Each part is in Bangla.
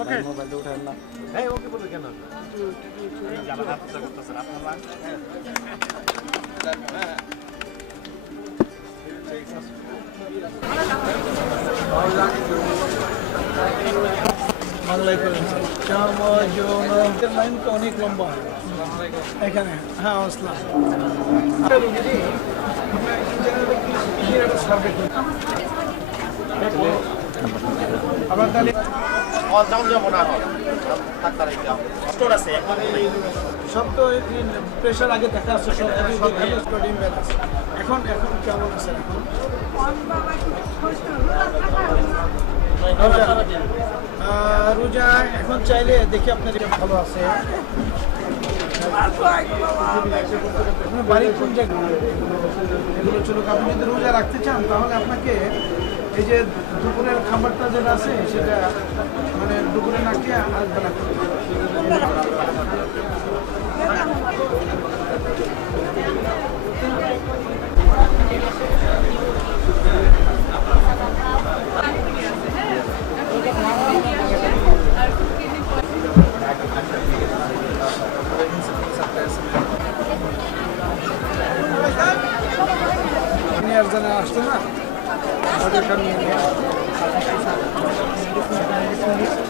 ওকে মোবাইলটা উঠেন না এই ওকে বলে কেন বাংলায় করেছেন লাইন তো অনেক লম্বা এখানে হ্যাঁ আসলাম আবার তাহলে সব তো প্রেশার আগে দেখা আছে এখন এখন কেমন আছে রোজা। এখন চাইলে দেখি আপনার ভালো আছে। আপনার বাড়ি কোন জায়গায় এগুলো চলুক আপনি যদি রোজা রাখতে চান তাহলে আপনাকে এই যে দুপুরের খাবারটা যেটা আছে, সেটা মানে দুপুরে না খেয়ে আরেক বেলা করতে হবে। আপনি আর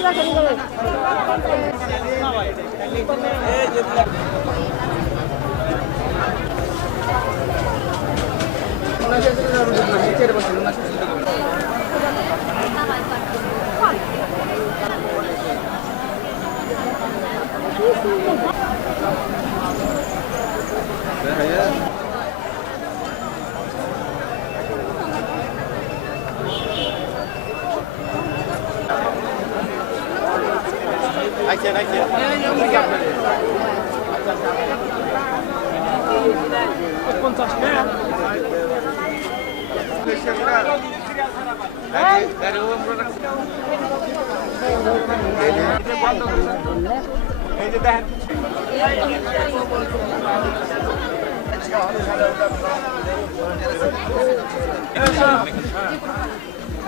নিয়ে এই যে দেখেন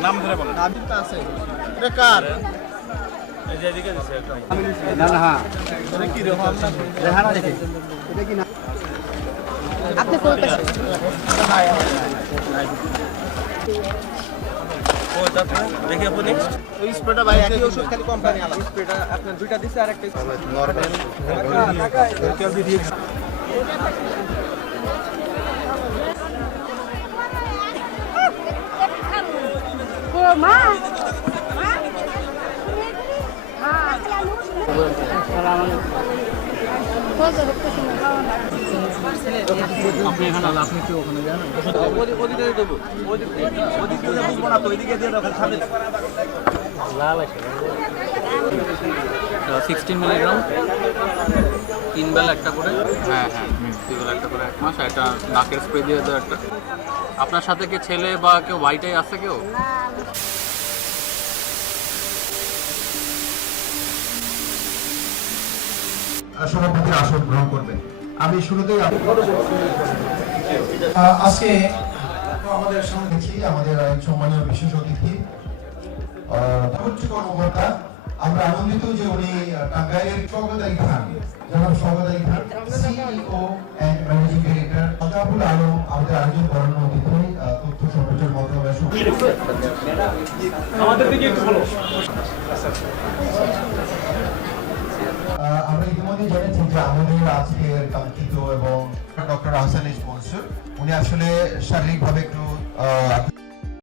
নাম ধরে বলেন এটা কার আপনার দুইটা দিছে আর একটা আপনি এখানে আপনি কি ওখানে যান সিক্সটিন মিলিগ্রাম তিন বেলা একটা করে। হ্যাঁ হ্যাঁ তিন বেলা একটা করে এক মাস একটা নাকের স্প্রে দিয়ে দাও একটা। আপনার সাথে কি ছেলে বা কেউ ভাইটাই আছে কেউ? সভাপতির আসন গ্রহণ করবেন। আমি শুরুতেই আজকে আমাদের সামনে দেখি আমাদের সম্মানীয় বিশেষ অতিথি কর্মকর্তা। আমরা আনন্দিত যে উনি টাঙ্গাইলের স্বাগত আলী খান জনাব স্বাগত Ali Khan CEO and managing director Azabul Alam আমাদের আরেকজন বরণ্য অতিথি তথ্য সম্প্রচার মন্ত্রণালয়ের সঙ্গে আহ, যে আমাদের আজকের কাঙ্ক্ষিত এবং ডক্টর আহসান ইস মনসুর উনি আসলে শারীরিকভাবে একটু